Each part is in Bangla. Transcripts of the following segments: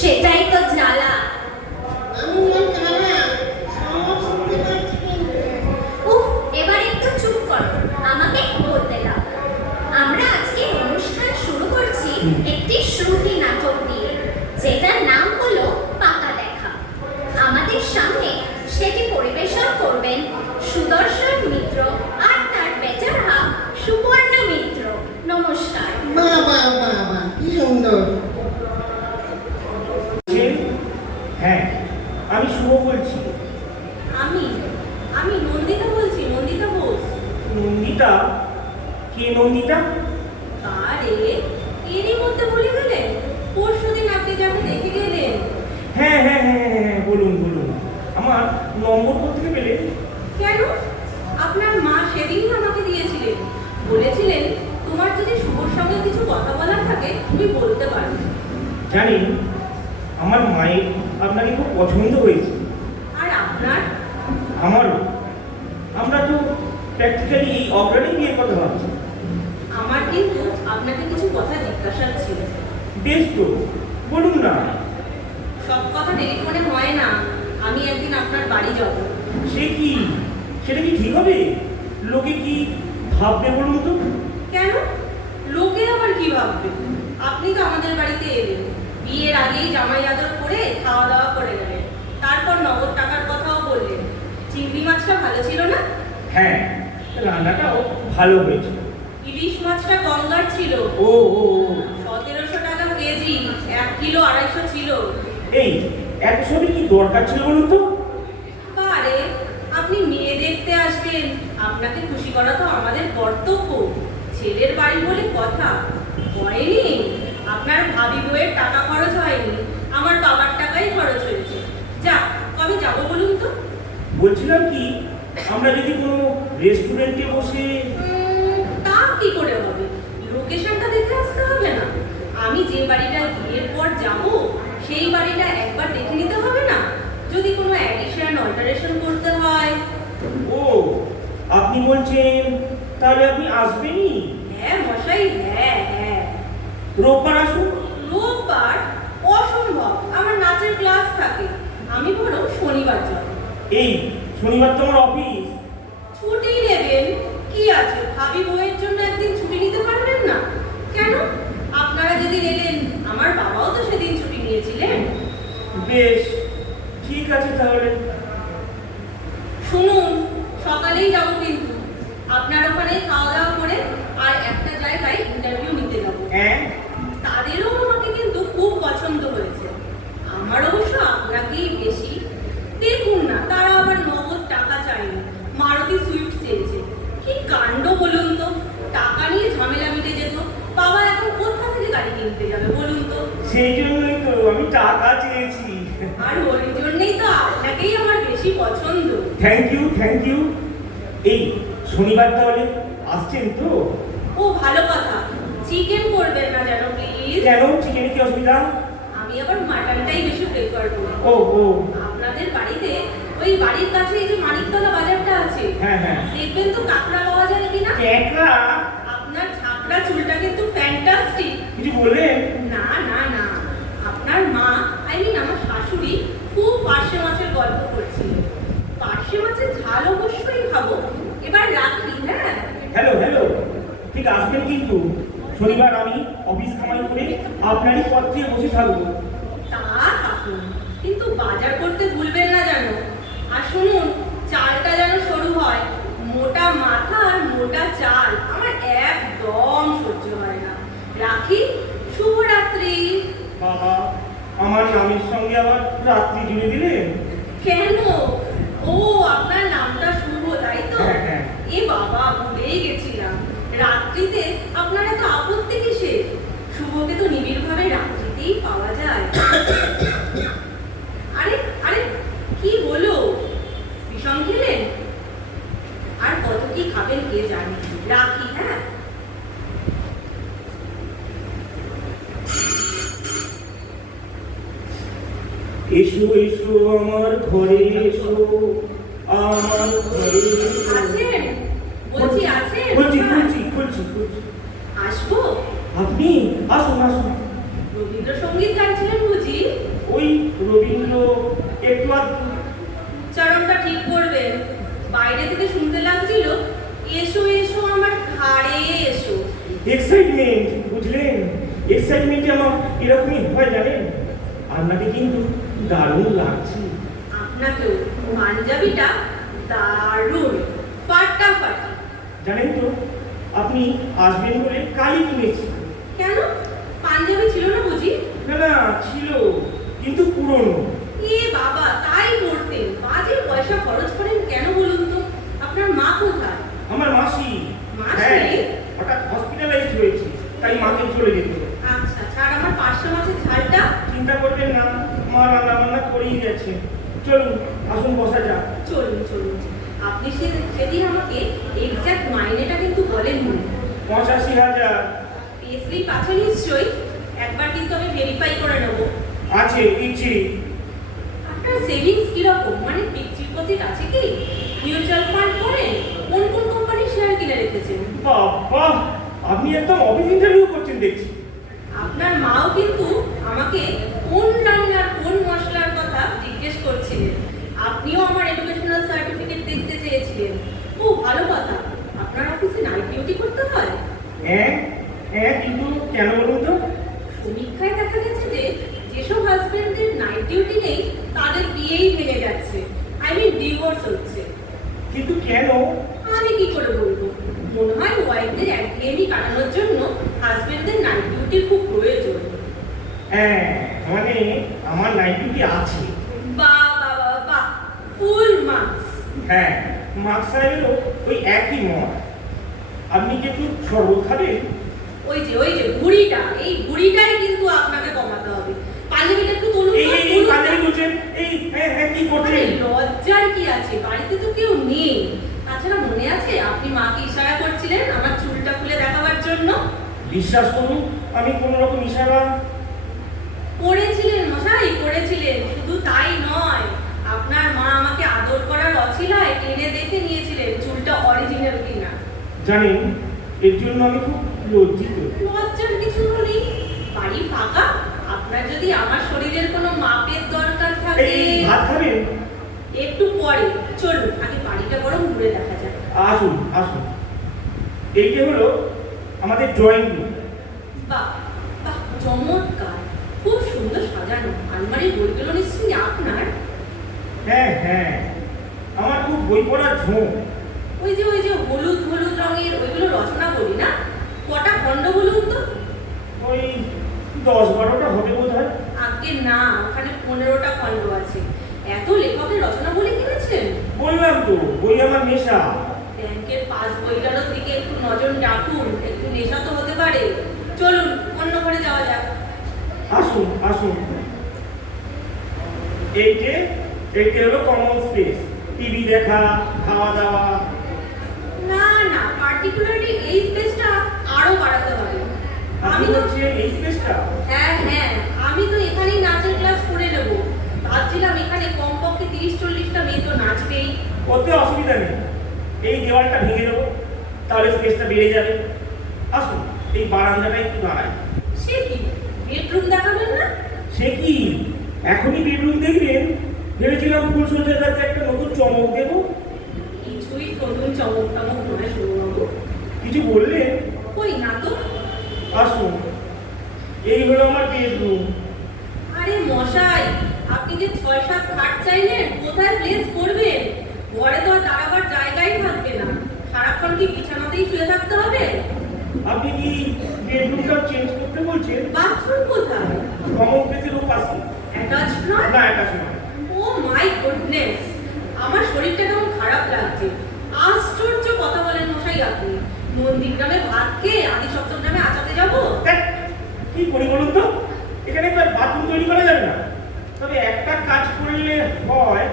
সেটাই তো জ্বালা। উফ, এবার একটু চুপ করো, আমাকে বলতে দাও। আমরা আজকে অনুষ্ঠান শুরু করছি একটি শ্রুতি নাটক দিয়ে, যেটার নাম হলো পাকা দেখা। আমাদের সামনে সেটি পরিবেশন করবেন সুদর্শন মিত্র আর তার বেটার হাফ সুবর্ণ মিত্র। নমস্কার। বাবা বাবা কি সুন্দর। হ্যাঁ, আমি শুভ বলছি। আমি আমি নন্দিতা বলছি, নন্দিতা বোস। নন্দিতা? কে নন্দিতা? আরে এরই মধ্যে ভুলে গেলেন? পরশুদিন আপনি যাকে দেখে গেলেন। হ্যাঁ হ্যাঁ হ্যাঁ হ্যাঁ, বলুন বলুন। আমার নম্বর কোথেকে পেলে? কেন? আপনার মা সেদিনই আমাকে দিয়েছিলেন, বলেছিলেন তোমার যদি শুভর সঙ্গে কিছু কথা বলার থাকে তুমি বলতে পারো। জানেন, আমার মায়ের আপনাকে খুব পছন্দ হয়েছে। আর আপনার? আমারও। আমরা তো প্র্যাকটিক্যালি এই অগ্রাণী বিয়ের কথা ভাবছি। আমার কিন্তু আপনাকে কিছু কথা জিজ্ঞাসার ছিল। বেশ তো, বলুন না। সব কথা টেলিফোনে হয় না, আমি একদিন আপনার বাড়ি যাব। সে কি, সেটা কি ঠিক হবে? লোকে কি ভাববে বলুন তো? কেন? লোকে আবার কি ভাববে? আপনি তো আমাদের বাড়িতে এলেন, বিয়ের আগেই জামাই আদর করে খাওয়া দাওয়া করে গেলেন, তারপর নগদ টাকার কথাও বললেন। চিংড়ি মাছটা ভালো ছিল না? হ্যাঁ, রান্নাটাও ভালো হয়েছে। ইলিশ মাছটা গঙ্গার ছিল। ও ও ও, 1700 টাকা কেজি, 1 কিলো 250 ছিল। এই এত সবই কি দরকার ছিল বলুন তো? বারে, আপনি মেয়ে দেখতে আসবেন, আপনাকে খুশি করা তো আমাদের কর্তব্য। ছেলের বাড়ি বলে কথা হয়নি। আপনার ভাবি বউয়ের টাকা খরচ হয়নি, আমার বাবার টাকাই খরচ হয়েছে। যা, কবে যাবো বলুন তো? বলছিলাম কি, আমরা যদি কোনো রেস্টুরেন্টে বসে। তা কি করে হবে? লোকেশনটা দেখে আসতে হবে না? আমি যে বাড়িটা বিয়ের পর যাব সেই বাড়িটা একবার দেখে নিতে হবে না? যদি কোনো অ্যাডিশন অল্টারেশন করতে হয়। ও, আপনি বলছেন তাহলে আপনি আসবেনই? হ্যাঁ মশাই, হ্যাঁ হ্যাঁ। রোববার আসুন। রোববার? অসম্ভব, আমার নাচের ক্লাস থাকে। আমি বরং শনিবার যাব। এই শনিবার তো আমার অফিস। ছুটি নেবেন কি আছে, ভাবি বউয়ের জন্য একদিন ছুটি নিতে পারবেন না? কেন? আপনারা যেদিন এলেন আমার বাবাও তো সেদিন ছুটি নিয়েছিলেন। বেশ, ঠিক আছে তাহলে। শুনুন, সকালেই যাব কিন্তু আপনার ওখানে খাওয়া দাওয়া করে আর একটা জায়গায় ইন্টারভিউ নিতে যাব। হ্যাঁ, তাদেরও আমাকে কিন্তু খুব পছন্দ হয়েছে। আমার অবশ্য আপনাকেই বেশি। দেখুন না, তারা আবার নগদ টাকা চায়নি, মারুতি সুইফট চেয়েছে। কি কাণ্ড বলুন তো! টাকা নিয়ে ঝামেলা মিটে যেত। বাবা এখন কোথা থেকে গাড়ি কিনতে যাবে বলুন তো? সেই জন্যই তো আমি টাকা চেয়েছি। আর ওই জন্যই তো আপনাকেই আমার বেশি পছন্দ। Thank you thank you. এই শনিবার তাহলে আসছেন তো? ও ভালো কথা, চিকেন করবেন না যেন প্লিজ। কেন, চিকেনে কি অসুবিধা? আমি আবার মাটনটাই বেশি প্রেফার করি। ও ও, আপনাদের বাড়িতে ওই বাড়ির কাছে এই যে মানিকতলা বাজারটা আছে, হ্যাঁ হ্যাঁ। দেখবেন তো কাঁকড়া পাওয়া যায় কিনা। ক্যাকড়া? আপনার ঝাঁকড়া চুলটা কিন্তু ফ্যান্টাস্টিক। কিছু বললেন? না না না, আপনার মা আই মিন আমার শাশুড়ি খুব পার্শে মাছের গল্প করছিল। পার্শে মাছের ঝাল অবশ্যই খাবো। এবার রাখি, হ্যাঁ। হ্যালো হ্যালো, ঠিক আসবেন কিন্তু। শনিবার আমি অফিস কামাই করে আপনারই পথ দিয়ে বসে থাকবো। তা থাকুন, কিন্তু বাজার করতে ভুলবেন না যেন। আর শুনুন, চালটা যেন সরু হয়। মোটা মাথা আর মোটা চাল আমার একদম সহ্য হয় না। রাখি, শুভরাত্রি। বাবা, আমার নামের সঙ্গে আবার রাত্রি জুড়ে দিলেন? কেন? ও, আপনার নামটা শুভ, তাই তো? হ্যাঁ, হ্যাঁ। এ বাবা, ভুলেই গেছিলাম। রাত্রিতে আপনার এত আপত্তি কিসে? শুভকে তো নিবিড়ভাবে রাত্রিতেই পাওয়া যায়। আরে আরে, কি হলো? বিষম খেলেন? আর কত কি খাবেন কে জানে। রাখি, হ্যাঁ। এসো এসো আমার ঘরে এসো, আমার ঘরে এসো। আছেন? বলছি আছেন? খুলছি। আসবো? আপনি আসুন আসুন। রবীন্দ্রসঙ্গীত গাইছিলেন বুঝি? বুঝি? ওই রবীন্দ্র একটু আধটু। উচ্চারণটা ঠিক করবেন। বাইরে থেকে শুনতে লাগছিল, এসো এসো আমার ঘাড়ে এসো। এক্সাইটমেন্ট, বুঝলেন? এক্সাইটমেন্টে আমার এরকমই হয় জানেন। আপনাকে কিন্তু দারুণ লাগছে। আপনাকেও। পাঞ্জাবিটা দারুণ, ফাটাফাটি। জানেন তো, আপনি আসবেন বলে কালই কিনেছি। কেন? পাঞ্জাবি ছিল না বুঝি? না না, ছিল, কিন্তু পুরনো। এ বাবা, তাই পড়তেন? বাজে পয়সা খরচ করেন কেন বলুন তো? আপনার মা কোথায়? আমার মাসি। মাসি? হ্যাঁ, হঠাৎ হসপিটালাইজড হয়েছে, তাই মাকে চলে যেতে হবে। আচ্ছা, আর আমার পার্শ্ব মাছের ঝালটা? চিন্তা করবেন না, মা রান্না বান্না করেই গেছে। চলুন, আসুন বসা যাক। চলুন চলুন। আপনি সেদিন আমাকে এক্সাক্ট মাইনেটা কিন্তু বলেননি। 85,000 পেসলিপ আছে নিশ্চয়ই? একবার কিন্তু আমি ভেরিফাই করে নেব। আছে, দিচ্ছি। আপনার সেভিংস কিরকম? মানে ফিক্সড ডিপোজিট আছে কি? মিউচুয়াল ফান্ড করেন? কোন কোন কোম্পানির শেয়ার কিনে রেখেছেন? বাবা, আপনি একদম অফিস ইন্টারভিউ করছেন দেখছি। আপনার মাও কিন্তু আমাকে কোন রান্নার কোন মশলার কথা জিজ্ঞেস করছিলেন। আপনিও আমার এডুকেশনাল সার্টিফিকেট দেখতে চেয়েছিলেন। ও ভালো কথা। আপনার অফিসে নাইট ডিউটি করতে হয়? হ্যাঁ হ্যাঁ, কিন্তু কেন বলুন তো? সমীক্ষায় দেখা গেছে যে যেসব হাজবেন্ডদের নাইট ডিউটি নেই তাদের বিয়েই ভেঙে যাচ্ছে। আই মিন ডিভোর্স হচ্ছে। কিন্তু কেন? আমি কি করে বলবো? মনে হয় ওয়াইফদের একঘেয়েমি কাটানোর জন্য হাজবেন্ডদের নাইট ডিউটির খুব প্রয়োজন। হ্যাঁ, মানে আমার নাইট ডিউটি আছে। বাহ বাহ বাহ বাহ, ফুল মার্কস। হ্যাঁ, মার্ক সাহেবেরও ওই একই মত। আপনি কি একটু শরবত খাবেন? ওই যে বুড়িটা, এই বুড়িটাই কিন্তু আপনাকে কমাতে হবে। পাঞ্জাবিটা একটু তুলুন এই তো, এই তুলুন তো। পাঞ্জাবি বলছেন? এই হ্যাঁ হ্যাঁ, কি আরে করছেন? লজ্জার কি আছে? বাড়িতে তো কেউ নেই। তাছাড়া মনে আছে আপনি মাকে ইশারা করছিলেন আমার চুলটা খুলে দেখাবার জন্য? বিশ্বাস করুন, আমি কোনো রকম ইশারা। করেছিলেন মশাই, করেছিলেন। শুধু তাই নয়, আপনার মা আমাকে আদর করার অছিলায় টেনে দেখে নিয়েছিলেন চুলটা অরিজিনাল কিনা। জানেন, এর জন্য আমি খুব লজ্জিত। লজ্জার কিছু নেই। বাড়ি ফাঁকা। আপনার যদি আমার শরীরের কোনো মাপের দরকার থাকে, এই ভাত খাবেন? একটু পরে। চলুন আগে বাড়িটা বরং ঘুরে দেখা যাক। আসুন আসুন। এইটা হলো আমাদের ড্রয়িং রুম। বাহ বাহ, চমৎকার। খুব সুন্দর সাজানো। আলমারির বইগুলো নিশ্চয়ই আপনার? হ্যাঁ হ্যাঁ, আমার খুব বই পড়ার ঝোঁক। ওই যে হলুদ হলুদ রঙের ওইগুলো রচনা বলি না? কটা খণ্ড বলুন তো? ওই 10-12টা হবে বোধ হয়। আগে না, ওখানে 15টা খণ্ড আছে। এত লেখকের রচনা বলে কিনেছেন? বললাম তো, বই আমার নেশা। ব্যাংকের পাস বইটার দিকে একটু নজর রাখুন। একটু নেশা তো হতে পারে। চলুন অন্য ঘরে যাওয়া যাক। আসুন আসুন। এইটা হলো কমন স্পেস। টিভি দেখা, খাওয়া দাওয়া। না না, পার্টিকুলারলি এই স্পেসটা আরো বাড়াতে হবে। আপনি আমি তো হচ্ছে এই স্পেসটা? হ্যাঁ, আমি তো এখানেই নাচের ক্লাস করে নেব। ভাবছিলাম এখানে কমপক্ষে 30-40টা মেয়ে তো নাচবেই। ওতে অসুবিধা নেই। এই দেওয়ালটা ভেঙে দেবো, তাহলে স্পেসটা বেড়ে যাবে। আসুন, এই বারান্দাটা একটু দাঁড়ায়। সে কি, বেডরুম দেখাবেন না? সে কি, এখনই বেডরুম দেখবেন? ভেবেছিলাম ফুলসজ্জার কাছে একটা নতুন চমক দেবো। কিছুই নতুন চমক টমক নয় শুরু। কিছু বললে? কই না তো। আসুন, এই হলো আমার বেডরুম। আরে মশাই, আপনি যে 6-7 খাট চাইলেন, কোথায় প্লেস করবেন? ঘরে তো আর দাঁড়াবার জায়গাই থাকবে না। সারাক্ষণ কি বিছানাতেই শুয়ে থাকতে হবে? আপনি কি বেডরুমটাও চেঞ্জ করতে বলছেন? বাথরুম কোথায়? কমন স্পেসের পাশে। অ্যাটাচড নয়? না, এটা শোনা। ও মাই গুডনেস, আমার শরীরটা কেমন খারাপ লাগছে। আশ্চর্য কথা বলেন মশাই আপনি। নন্দীগ্রামে ভাত খেয়ে আদি সপ্তমগ্রামে আচাতে যাব? কি করি বলুন তো? এখানে তো বাথরুম তৈরি করা যাবে না। তবে একটা কাজ করলে হয়,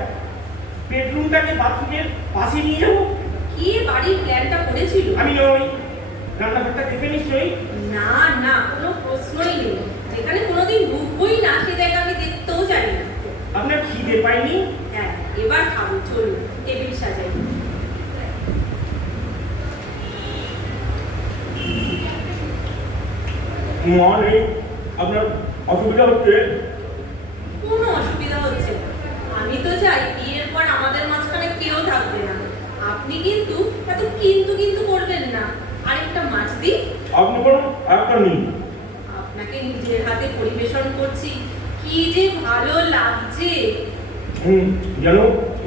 বেডরুমটাকে বাথরুমের পাশে নিয়ে যাবো। কে বাড়ির প্ল্যানটা করেছিল? আমি নই। রান্নাঘরটা দেখে নিশ্চয়ই। না না, কোনো প্রশ্নই নেই। যেখানে কোনোদিন ঢুকবই না সে জায়গা আমি দেখতেও জানি না। আপনার খিদে পাইনি? হ্যাঁ, এবার খাবো। চলুন টেবিল সাজাই। মানে আপনার অসুবিধা হচ্ছে? কোনো অসুবিধা হচ্ছে না। আমি তো চাই বিয়ের পর আমাদের মাঝখানে কেউ থাকবে না। আপনি কিন্তু এত কিন্তু কিন্তু করবেন না। আরেকটা মাছ দিই? আপনি বলুন, একটা নিন। আপনাকে নিজের হাতে পরিবেশন করছি, কি যে ভালো লাগছে। যেন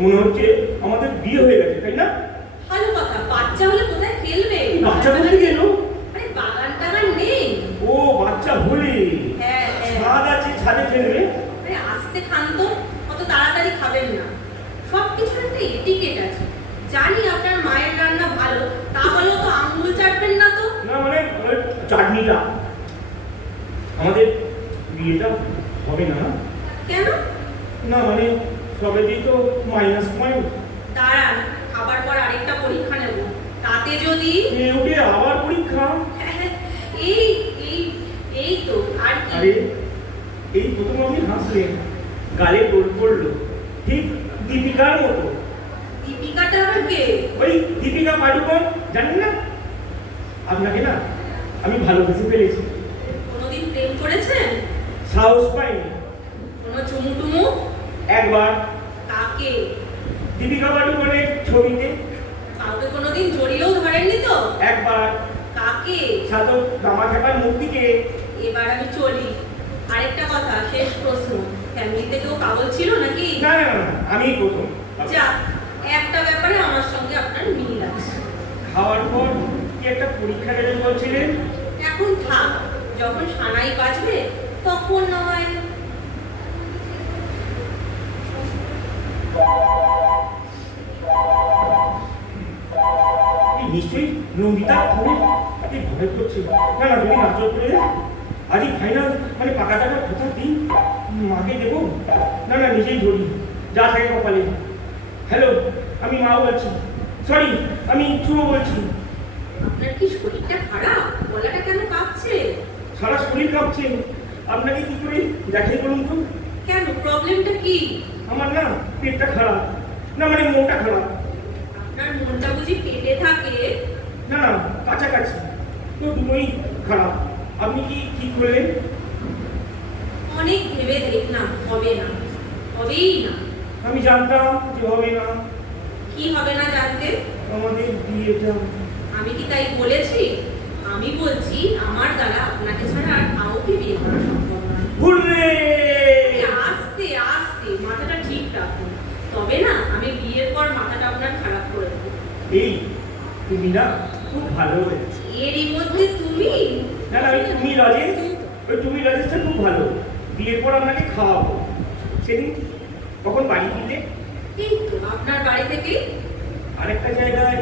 মনে হচ্ছে আমাদের বিয়ে হয়ে গেছে, তাই না? ভালো কথা, বাচ্চা হলে কোথায় খেলবে? বাচ্চা বলতে গেল? আরে বাগান টাগান নেই? ও বাচ্চা হলে হ্যাঁ হ্যাঁ। ছাদ আছে, ছাদে খেলবে। আরে আস্তে খান তো, অত তাড়াতাড়ি খাবেন না। সব কিছুর একটা এটিকেট আছে। জানি আপনার মায়ের রান্না ভালো, তা বলেও তো আঙ্গুল চাটবেন না তো। না মানে ওই চাটনিটা, আমাদের বিয়েটা হবে না। কেন? না মানে সবেতেই তো মাইনাস পয়েন্ট। দাঁড়ান, খাবার পর আরেকটা পরীক্ষা নেব। তাতে যদি ওকে আবার পরীক্ষা? এই এই এই তো আর কি। আরে এই প্রথম আপনি হাসলেন, গালে টোল পড়লো, ঠিক দীপিকার মতো। দীপিকাটা আবার কে? ওই দীপিকা পাডুকোন, জানেন না? আপনাকে না আমি ভালোবেসে ফেলেছি। কোনোদিন প্রেম করেছেন? সাহস পাইনি। কোনো চুমু টুমু? একবার কাকে? দীপিকা পাডুকোনের ছবিতে। কাউকে কোনোদিন জড়িয়েও ধরেননি তো? একবার কাকে? সাধক দামা খেপার মূর্তিকে। এবার আমি চলি। আরেকটা কথা, শেষ প্রশ্ন, ফ্যামিলিতে কেউ পাগল ছিল নাকি? না না না, আমি প্রথম। যাক, একটা ব্যাপারে আমার সঙ্গে আপনার মিল আছে। খাওয়ার পর কি একটা পরীক্ষা দেবেন বলছিলেন? এখন থাক, যখন সানাই বাজবে তখন না হয়। এই নিশ্চয়ই নন্দিতা ফোনে এই ভয় করছে। না না, যদি নাচর করে যায় আজই ফাইনাল, মানে পাকা টাকার কথা দিন, মাকে দেবো। না না, নিজেই ধরি, যা থাকে কপালে। হ্যালো, আমি মা বলছি। সরি, আমি শুভ বলছি। আপনার কি শরীরটা খারাপ? গলাটা কেন কাঁপছে? সারা শরীর কাঁপছে। আপনাকে কি করে দেখাই বলুন তো? কেন, প্রবলেমটা কি? আমার না পেটটা খারাপ, না মানে মনটা খারাপ। আপনার মনটা বুঝি পেটে থাকে? না না, কাছাকাছি তো, দুটোই খারাপ। আপনি কি ঠিক করলেন? অনেক ভেবে দেখলাম, হবে না, হবেই না। আমি জানতাম যে হবে না। কি হবে না জানতে? আমাদের বিয়েটা। আমি কি তাই বলেছি? আমি বলছি আমার দ্বারা আপনাকে ছাড়া আর কাউকে বিয়ে করা সম্ভব নয়। হুররে! আস্তে আস্তে মাথাটা ঠিক রাখুন, তবে না আমি বিয়ের পর মাথাটা আপনার খারাপ করে দেবো। এই তুমি না খুব ভালো। এরই মধ্যে তুমি? না না, ওই তুমি রাজেশ, ওই তুমি রাজেশটা খুব ভালো। বিয়ের পর আপনাকে খাওয়াবো। সেদিন কখন বাড়ি ফিরলে? এই তো আপনার বাড়ি থেকে। আরেকটা জায়গায়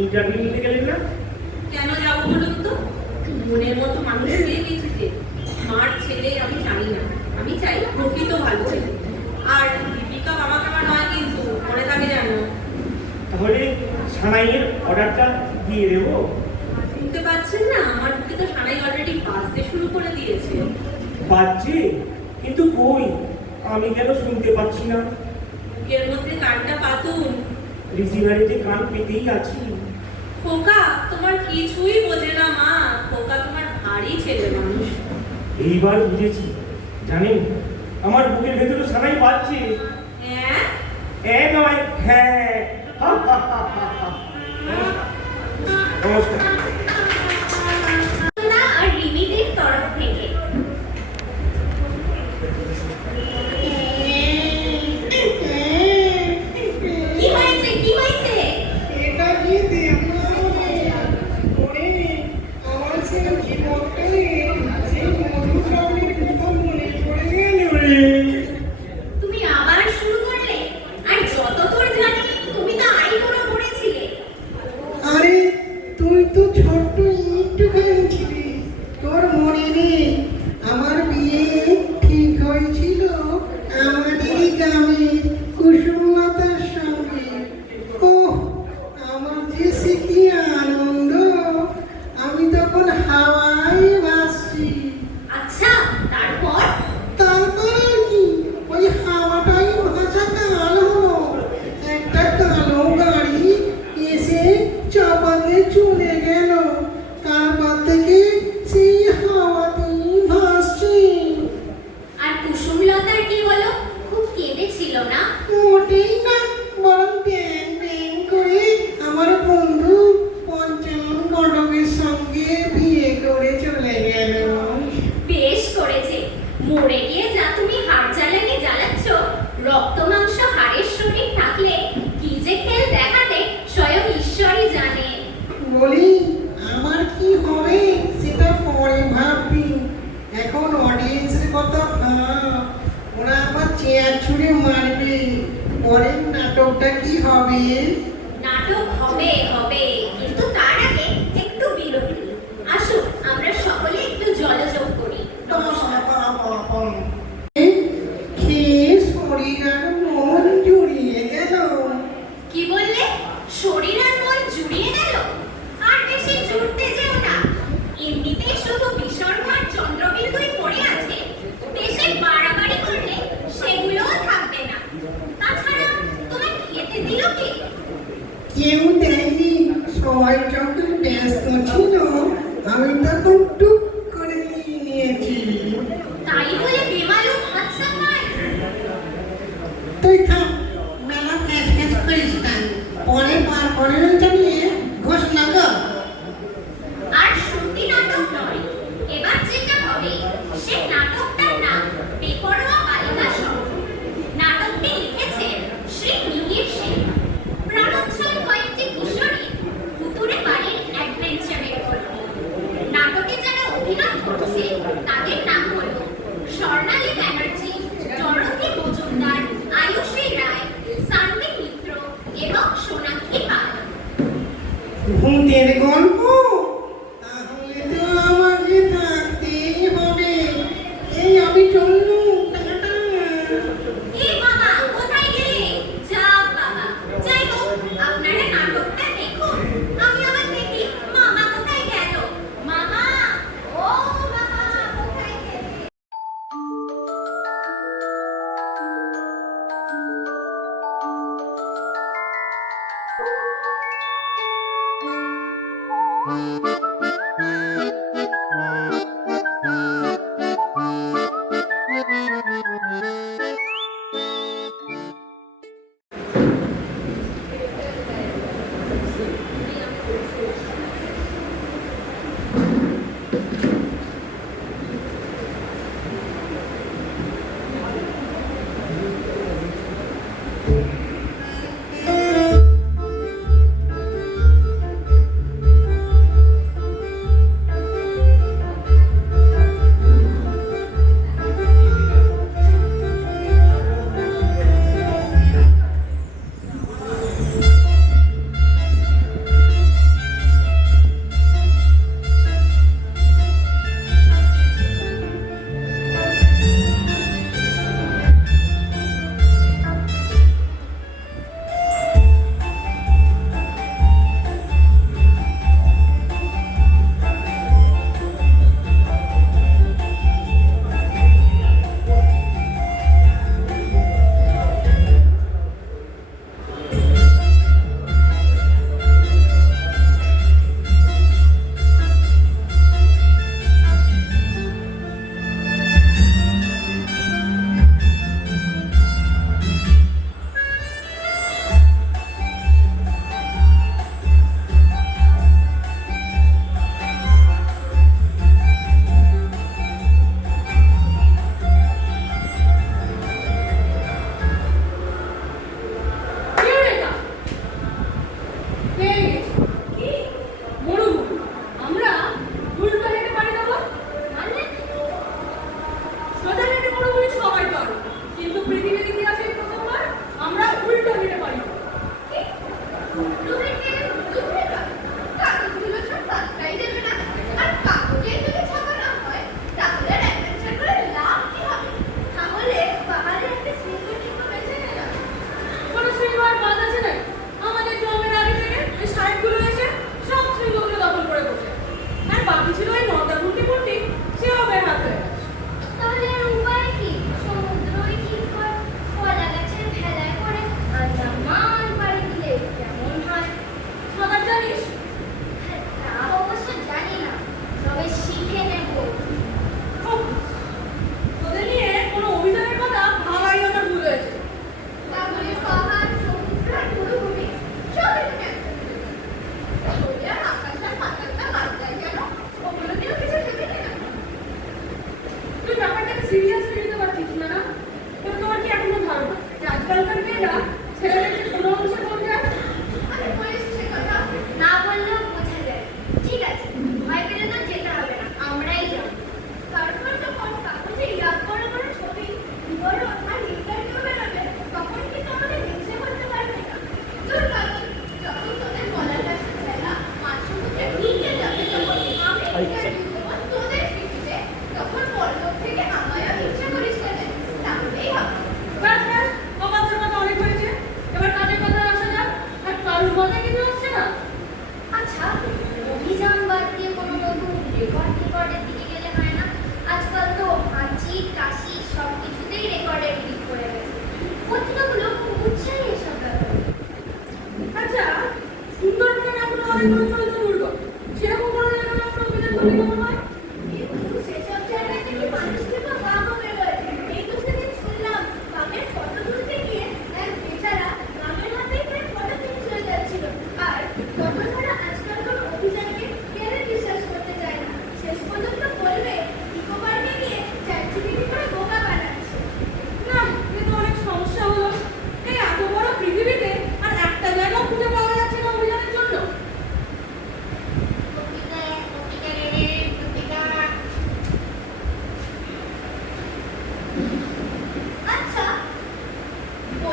ইন্টারভিউ নিতে গেলেন না? কেন যাবো বলুন তো? মনের মতো মানুষ পেয়ে গেছি যে। মার ছেলে আমি চাই না, আমি চাই প্রকৃত ভালো ছেলে। আর দীপিকা বাবা কামা নয় কিন্তু, মনে থাকে জানো। তাহলে সানাইয়ের অর্ডারটা দিয়ে দেবো। শুনতে পাচ্ছেন না? আমার বুকে তো সানাই অলরেডি বাজতে শুরু করে দিয়েছে। বাজছে, কিন্তু কই আমি কেন শুনতে পাচ্ছি না? বুকের মধ্যে কানটা পাতুন। রিসিভারে যে কান পেতেই আছি। খোকা তোমার কিছুই বোঝে না মা, খোকা তোমার ভারী ছেলে মানুষ। এইবার বুঝেছি। জানেন, আমার বুকের ভেতরে সানাই বাজছে। হ্যাঁ? নয়, হ্যাঁ। হা, হা, হা, হা, হা। নমস্কার। না আর রিমিদের তরফ থেকে। কি হয়েছে, কি হয়েছে? এটা কি দেখো? ওরে, আমার সেই জীবনকালে সেই মধুকালের কথা মনে পড়ে গেল রে। তুমি আবার শুরু করলে? আর যতদূর জানি তুমি তো আইবুড়ো পড়েছিলে। আরে তুই তো ছোট্ট একটুখানি ছিলি, তোর মনে নেই আমার বিয়ে ঠিক হয়েছিল আমাদেরই গ্রামের কুসুমলতার সঙ্গে। ওহ, আমার যে সে কি আনন্দ! আমি তখন হাওয়ায় ভাসছি। আচ্ছা, তারপর? তারপরে আর কি, ওই হাওয়াটাই ভাসা কাল হলো। একটা কালো গাড়ি এসে চাপা দিয়ে চলে গেল। তারপর থেকে সেই হাওয়াতেই ভাসছি। আর কুসুমলতার কি হলো? ছিল না? মোটেই না, বরং ব্যাং ব্যাং করে আমার বন্ধু পঞ্চানন কটকের সঙ্গে বিয়ে করে চলে গেল। বেশ করেছে। মরে গিয়ে যা তুমি হাড় জ্বালানি জ্বালাচ্ছ, রক্ত মাংস হাড়ের শরীর থাকলে কি যে খেল দেখাতে স্বয়ং ঈশ্বরই জানে। বলি আমার কি হবে সেটা পরে ভাববি, এখন অডিয়েন্সের কথা ভাব। ওরা আবার চেয়ার ছুঁড়ে মারবে, পরের নাটকটা কি হবে? নাটক হবে হবে, কিন্তু তার আগে একটু বিরতি। আসুন আমরা সকলে একটু জলযোগ করি। নমস্কার। খেয়ে শরীর আর মন জুড়িয়ে গেল। কি বললে? শরীর আর মন জুড়িয়ে গেল? আর বেশি জুড়তে যেও না। এমনিতেই শুধু বিসর্গ আর চন্দ্রবিন্দুই পড়ে আছে। বেশি বাড়াবাড়ি করলে সেগুলোও থাকবে না। তাছাড়া তোমার খেতে দিল কে? কেউ দেয়নি, সবাই যখন ব্যস্ত ছিল আমি তখন টুক করে নিয়ে নিয়েছি। তাই বলে বেমালুম হাত সাফাই? তুই থাক, মেলা ফ্যাস ফ্যাস করিস না, পরে পারফরমেন্সটা নিয়ে ঘোষণা কর। আর সত্যি নাটক নয়, এবার যেটা হবে সে নাটকটার নাম বেপরোয়া বালিকা সংঘ। নাটকটি লিখেছেন শ্রী মিহির সেন। প্রাণোচ্ছল কয়েকটি কিশোরী ভুতুড়ে বাড়ির অ্যাডভেঞ্চারের গল্প। নাটকে যারা অভিনয় করছে তাদের নাম হলো স্বর্ণালী ব্যানার্জি, ডরথি মজুমদার, আয়ুশ্রী রায়, সানভি মিত্র এবং সোনাক্ষী পাল। ভূতের গল্প? তাহলে তো আমাকে থাকতেই হবে। এই আমি চললুম, টাটা। এ বাবা, কোথায় গেলে? যা বাবা। যাই হোক, আপনারা নাটকটা দেখুন। আমি আবার দেখি মামা কোথায় গেল। মামা, ও মামা, কোথায় গেলে?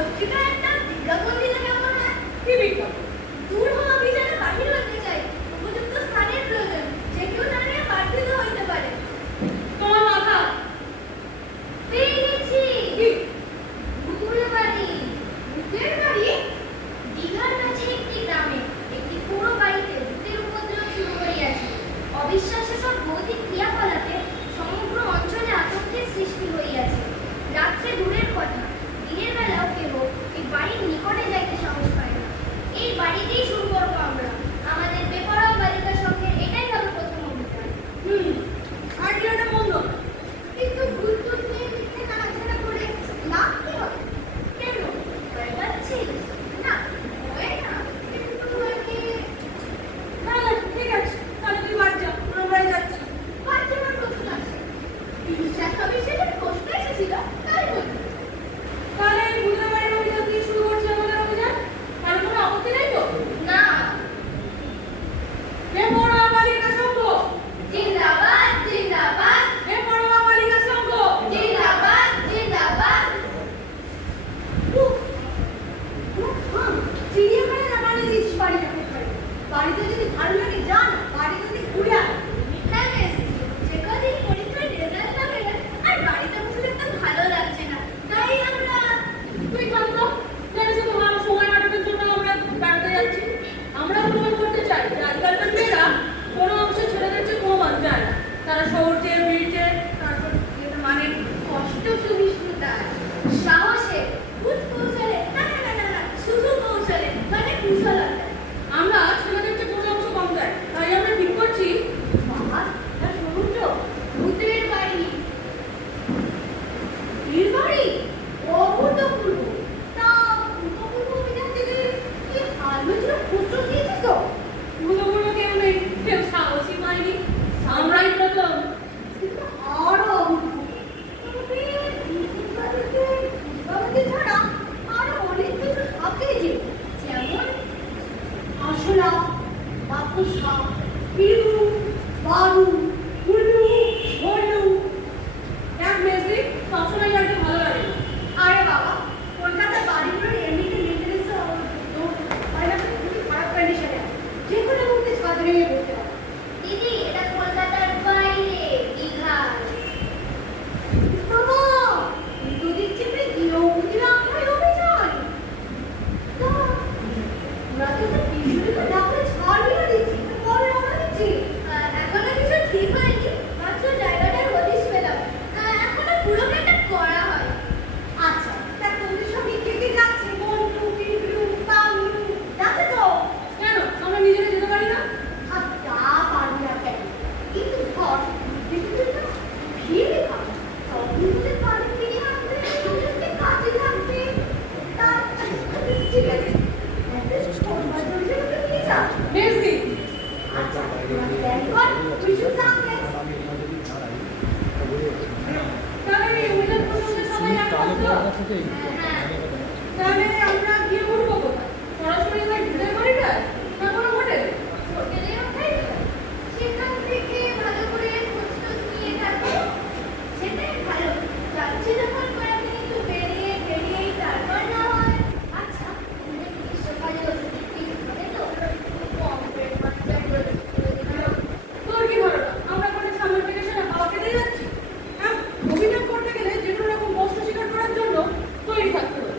পত্রিকায় একটা বিজ্ঞাপন দিলে কেমন হয়? কি বিজ্ঞাপন? দূর হওয়া অভিযানে বাহির হতে চাই, উপযুক্ত স্থানের প্রয়োজন, যে কেউ জানিয়ে প্রার্থিত হইতে পারে। তোমার মাথা পেয়ে গেছি। কি? ভূতুড়ে বাড়ি। ভূতের বাড়ি? দীঘার কাছে একটি গ্রামে একটি পুরো বাড়িতে ভূতের উপদ্রব শুরু হইয়াছে। অবিশ্বাস্য সব ভৌতিক ক্রিয়াকলাপে সমগ্র অঞ্চলে আতঙ্কের সৃষ্টি হইয়াছে। রাত্রে দূরের কথা, দিনের বেলাও কেহ এই বাড়ির নিকটে যাইতে সাহস পায় না। এই বাড়িতেই শুরু করবো আমরা আমাদের বেপরোয়া বালিকা সঙ্গের, এটাই হবে প্রথম অভিযান। আইডিয়াটা মন্দ না। কিন্তু ভূত টুত নিয়ে মিথ্যে নাড়াচাড়া করে লাভ কি হবে? কেন? ভয় পাচ্ছিস? না, ভয় না, কিন্তু আর কি তাহলে ঠিক আছে, তাহলে তুই বাড়ি যা, আমরা বাড়ি যাচ্ছি। বাচ্চা আমার প্রশ্ন আছে। বিশ্বাস অবিশ্বাসের প্রশ্ন এসেছিল, তাই বলি। তাহলে এই ভূতের বাড়ির অভিযান দিয়ে শুরু করছি আমাদের অভিযান। আর কোনো আপত্তি নেই তো? না। বেপরোয়া বালিকা সংঘ, জিন্দাবাদ, জিন্দাবাদ, বেপরোয়া বালিকা সংঘ। জিন্দাবাদ, জিন্দাবাদ। উফ, চিড়িয়াখানা না বানিয়ে দিচ্ছিস বাড়িটা কোথায়? বাড়িতে যদি ভালো লাগে যা না, বাড়ি যদি ঘুরে আয়। হ্যাঁ মেসি, যে কদিন পরীক্ষার রেজাল্ট না বেরোয় আর বাড়িতে বসে থাকতে ভালো লাগছে না, তাই আমরা তুই থাম তো, জানিস তো আমার সময় কাটানোর জন্য আমরা বেড়াতে যাচ্ছি। আমরা অনুমান করতে চাই যে আজকালকার মেয়েরা কোনো অংশে ছেলেদের চেয়ে কম আর যায় না। তারা শহর চেয়ে ভিড় চেয়ে তারপর মানে কষ্ট সহিষ্ণুতা, সাহসে, ভূত কৌশলে, না না না না না, শুধু কৌশলে, মানে কুশলতায়। আমরা ছেলেদের চেয়ে কোনো অংশ কম যায়, তাই আমরা ঠিক করছি বাবা, তা শুনুন তো, ভূতের বাড়ি। ভিড় বাড়ি। অভূতপূর্ব। তা ভূতপূর্ব অভিযান থেকে কি আলোচনা প্রস্তুত দিয়েছিস তো? ভূতপূর্ব কেউ নেই, কেউ সাহসী পায়নি, আমরাই প্রথম। কিন্তু আরো অভূতপূর্ব। তবে ভূতবাড়িতে ছাড়া আরো অনেক কিছু থাকে যে, যেমন আসলা, বাকুসা, পিরু, বারু, উল্লু, ভল্লু। এক মেসি সবসময় আর কি ভালো লাগে না। আরে বাবা, কলকাতার বাড়িগুলোর এমনিতে মেনটেন্স খুবই খারাপ কন্ডিশনে আছে, যে কোনো মুহূর্তে ছাদ ভেঙে পড়তে পারে। দিদি, এটা কলকাতার বাইরে, দীঘায়। বাবা, কিন্তু দেখছি আপনি দ্রৌপদীর আখ্যায় অভিযান। তা, ওরা তো একটা বিশুদ্ধ ডাক্তার ছাড়বি না দিচ্ছি, কবে রওনা দিচ্ছি? এখনো কিছু ঠিক হয়নি, মাত্র জায়গাটার হদিশ পেলাম। এখনো পুরো প্ল্যানটা করা হয়। আচ্ছা, তা তোদের সঙ্গে কে কে যাচ্ছে? মন্টু, পিরু, কালু, যাচ্ছে তো? কেন? আমরা নিজেরা যেতে পারি না? আর তা পারবি না কেন? কিন্তু ধর, বিশুদ্ধ ভিড় হয়, তখন তোদের বাড়ি থেকে আসবে, তোদেরকে কাজে লাগবে। ঠিক আছে, তোমার জন্য নিয়ে যা। মেসি, আচ্ছা, প্ল্যান কর, we should success. তাহলে এই অভিযান প্রসঙ্গে সবাই একমত তো? হ্যাঁ, তাহলে আমরা গিয়ে উঠবো কোথায়? সরাসরি ওই ভূতের বাড়িটায়? না কোনো হোটেলে? হোটেলে ওঠাই তো। সেখান থেকে ভালো করে খোঁজ-টোজ নিয়ে থাকবো। সেটাই ভালো। যাচ্ছি যখন কয়েকদিন একটু বেরিয়েই তারপর না হয়। আচ্ছা, তুমি গ্রীষ্মকালেও স্লিপিং হবে তো? কম করে খরচা করে দিলাম। তোর কি ধারণা? আমরা কোনো সামার ভ্যাকেশনে হাওয়া খেতে যাচ্ছি? হ্যাঁ, অভিযান করতে গেলে যে কোনো রকম কষ্ট স্বীকার করার জন্য তৈরি থাকতে হবে।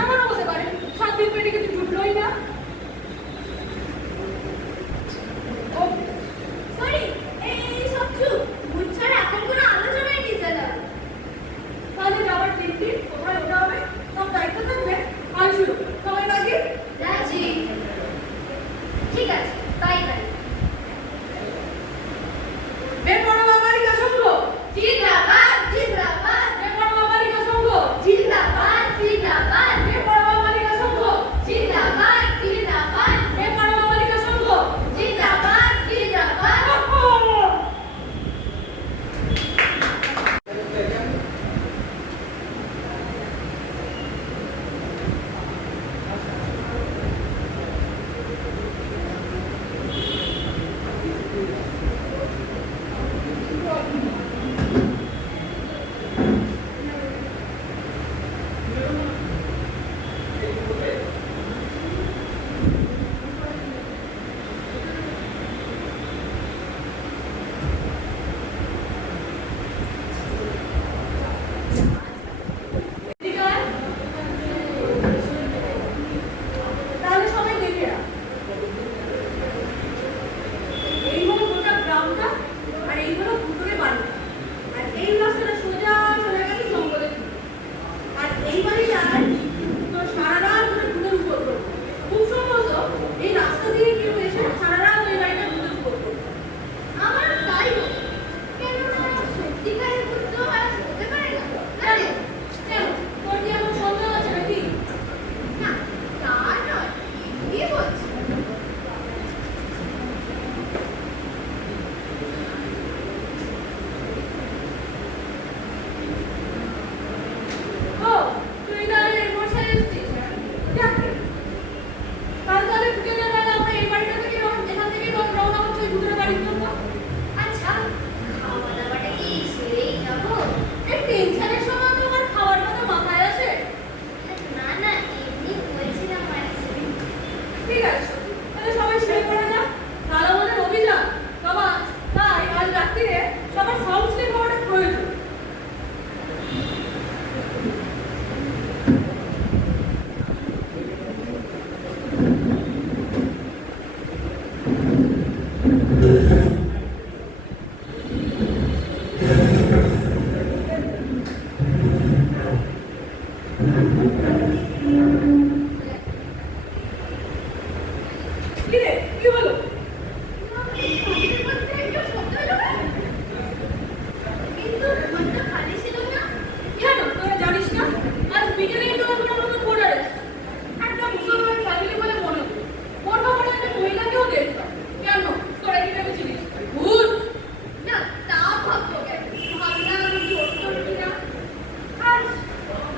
এমনও হতে পারে 7 দিন পেটে কিছু জুটলোই না। সরি, এই সব চুপ। ভূত ছাড়া এখন কোনো আলোচনাই নিচে যাবে। তাহলে যাওয়ার দিন কোথায় ওঠা হবে সব দায়িত্ব থাকবে আমি শুরু। সবাই রাজি? রাজি। ঠিক আছে, বাই বাই। বেপরোয়া বালিকা সংঘ, জিন্দাবাদ, জিন্দাবাদ, বেপরোয়া বালিকা সংঘ, জিন্দাবাদ, জিন্দাবাদ, বেপরোয়া বালিকা সংঘ, জিন্দাবাদ, জিন্দাবাদ, বেপরোয়া বালিকা সংঘ। জিন্দাবাদ, জিন্দাবাদ। কি রে, কি হলো? কিন্তু মনটা খালি ছিল না। কেন তোরা জানিস না আজ বিকেলে তো আমরা নতুন বোর্ডার এসেছি। একটা মুসলমান ফ্যামিলি বলে মনে হলো। ওর বাবার একটা মহিলাকেও দেখতাম। কেন তোরা কি ভেবেছিলিস ভূত? না, তা ভাববো কেন? ভাবলাম জোর করবি না।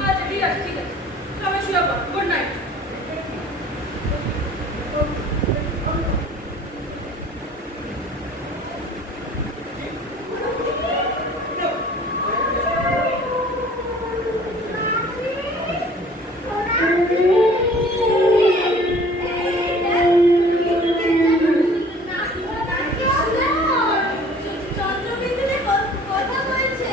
আচ্ছা ঠিক আছে ঠিক আছে, সবাই শুয়ে পড়। Good night. চন্দ্রবিন্দুতে কথা বলছে।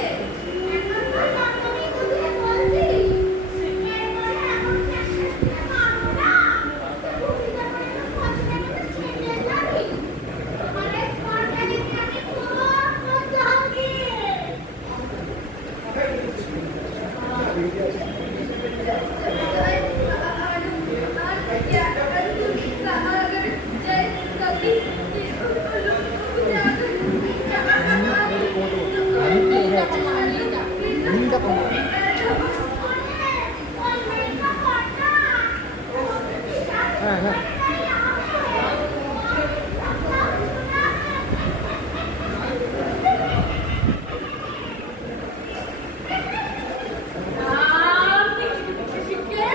শিখে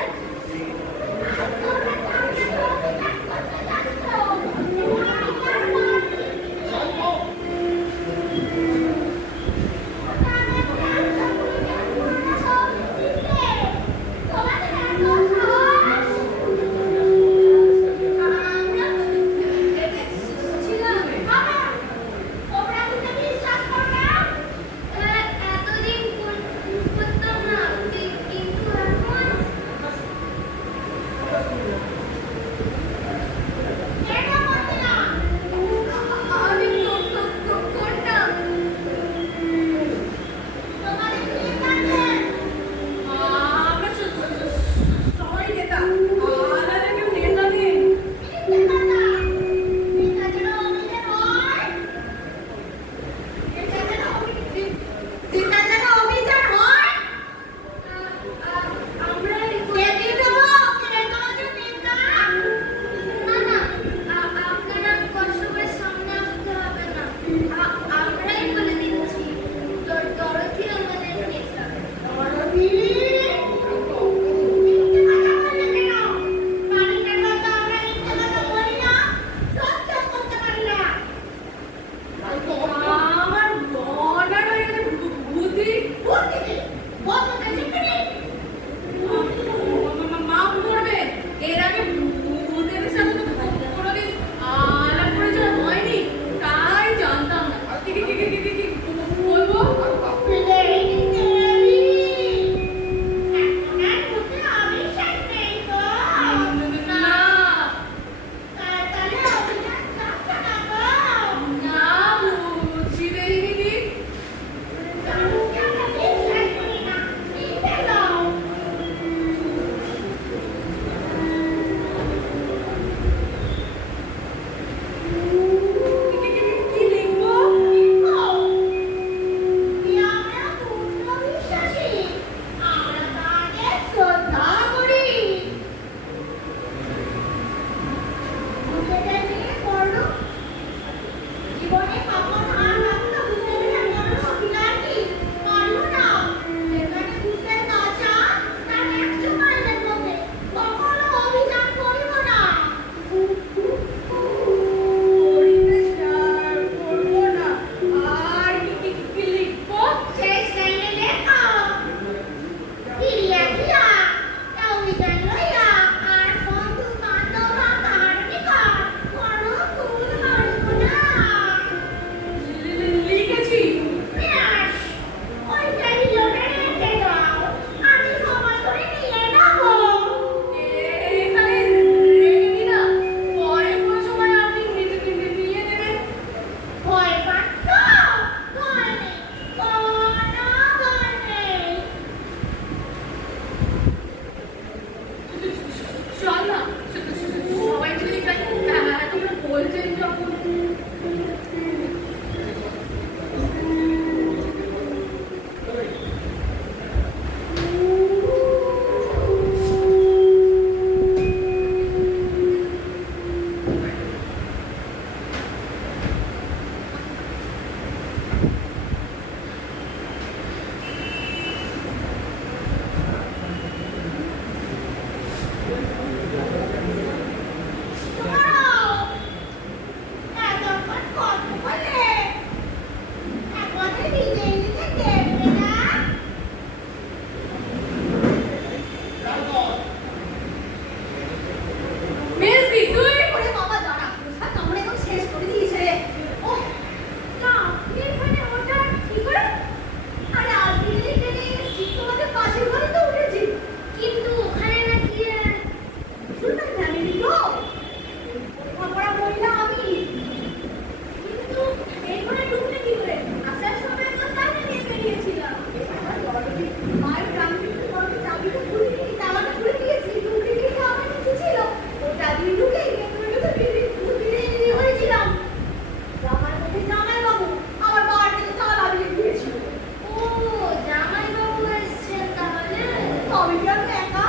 আমি কি আমি একা?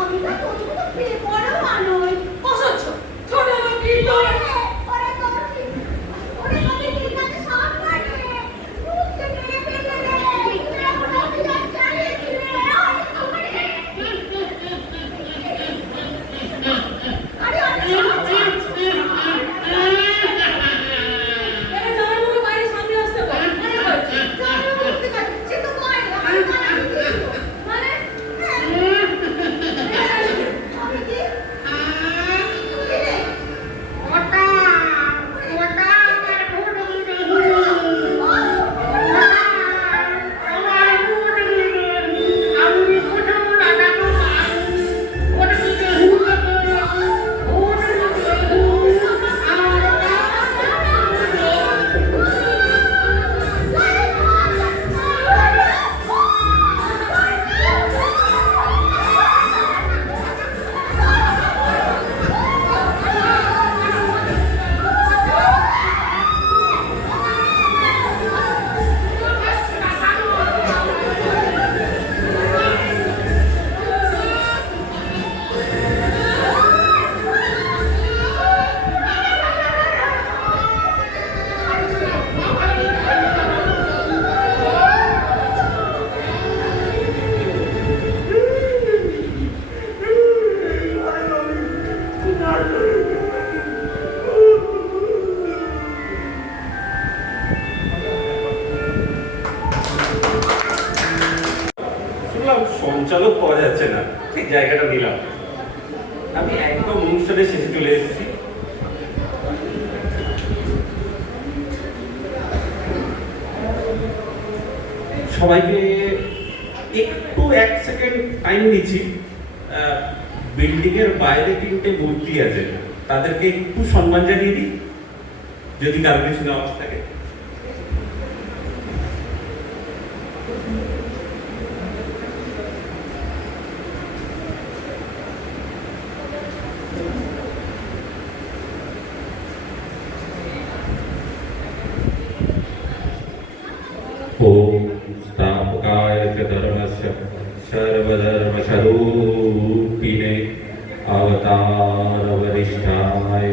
আমি তো তোর মতো পেপারও আনই। অসহ্য ছোট লোক কি ওরে কবি ঠিক আছে সব করে। মুখ থেকে ফেলে দে। এরকম অভিযান চালিয়েছিলে। আরে আরে এবার জামাই মুখে বাইরে সামনে আসতে বল মনে করছি সে তো বল আমি কানা দিয়েছি। মানে আমি কি? কি রে? শুনলাম সঞ্চালক পাওয়া যাচ্ছে না, ঠিক জায়গাটা নিলাম। আমি একদম অনুষ্ঠানের শেষে চলে এসেছি। সবাইকে একটু 1 সেকেন্ড টাইম নিচ্ছি। বিল্ডিং এর বাইরে 3টে মূর্তি আছে, তাদেরকে একটু সম্মান জানিয়ে দিই যদি কারো কিছু নেওয়া থাকে। ओम स्थापकाय च धर्मस्य सर्वधर्मस्वरूपिणे अवतार वरिष्ठाय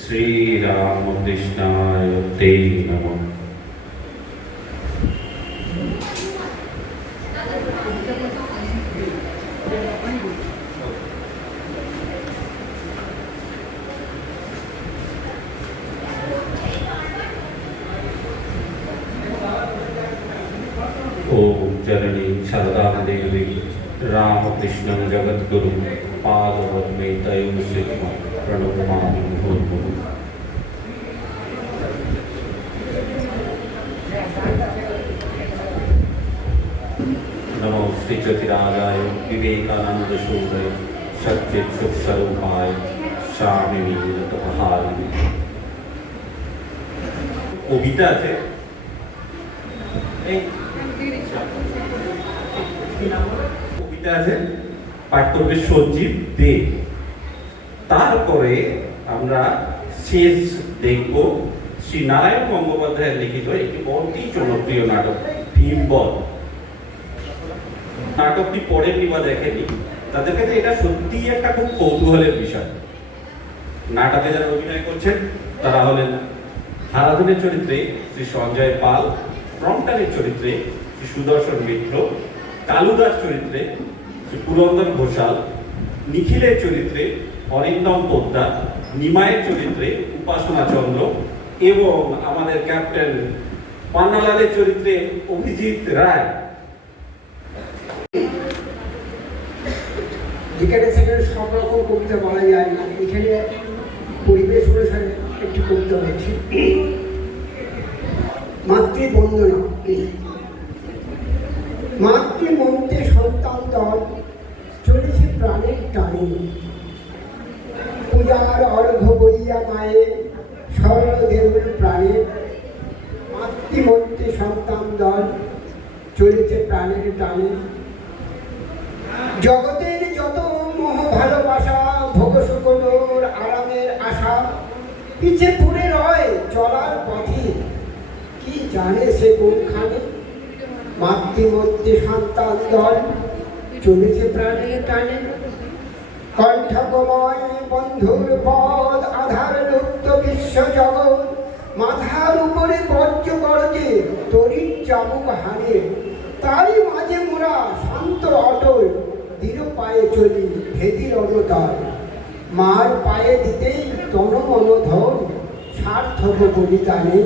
श्री रामकृष्णाय ते नमः। ओम जननी शारदा देवी रामकृष्ण जगद्गुरु पादपद्मे तयोश्री प्रणमामि मुहुर्मुहुः। नमो श्री ज्योतिराजाय विवेकानंद सूर्य सच्चित सुख स्वरूपाय स्वामिनी तपहारिणी। কবিতা আছে কবিতা আছে পাঠ করবে সঞ্জীব দে। তারপরে আমরা শেষ দেখব শ্রী নারায়ণ গঙ্গোপাধ্যায়ের লিখিত একটি অতি জনপ্রিয় নাটক ভীমবল। নাটকটি পড়েননি বা দেখেনি, তাদের কাছে এটা সত্যিই একটা খুব কৌতূহলের বিষয়। নাটকে যারা অভিনয় করছেন তারা হলেন হারাধনের চরিত্রে শ্রী সঞ্জয় পাল, রংটানের চরিত্রে শ্রী সুদর্শন মিত্র, কালুদাস চরিত্রে শ্রী পুরন্দর ঘোষাল, নিখিলের চরিত্রে অরিন্দম পোদ্দার, নিমায়ের চরিত্রে উপাসনা চন্দ্র এবং আমাদের ক্যাপ্টেন পান্নালালের চরিত্রে অভিজিৎ রায়। যেখানে সেখানে সব রকম কবিতা বলা যায় না, এখানে পরিবেশ অনুসারে একটি কবিতা হচ্ছে মাতৃবন্দনা। মাতৃমন্ত্রে সন্তান দল চলেছে প্রাণের টানে, পূজার অর্ঘ্য বইয়া মায়ে স্বর্ণদেবের প্রাণে। মাতৃমন্ত্রে সন্তান দল চলেছে প্রাণের টানে, জগতের যত মোহ ভালোবাসা ভোগ সুখর আরামের আশা পিছে পড়ে রয় চলার পথে, কি জানে সে কোনখানে। মাতৃমধ্যে সন্তান দল চলেছে প্রাণে টানে। কণ্ঠকময় বন্ধুর পদ আধার লুপ্ত বিশ্ব জগৎ, মাথার উপরে বজ্র গরজে তরির চাবুক হানে। তারই মাঝে মোরা শান্ত অটল দৃঢ় পায়ে চলি ভেদির অনতার। মার পায়ে দিতেই তন মন ধন সার্থক বলিদানে।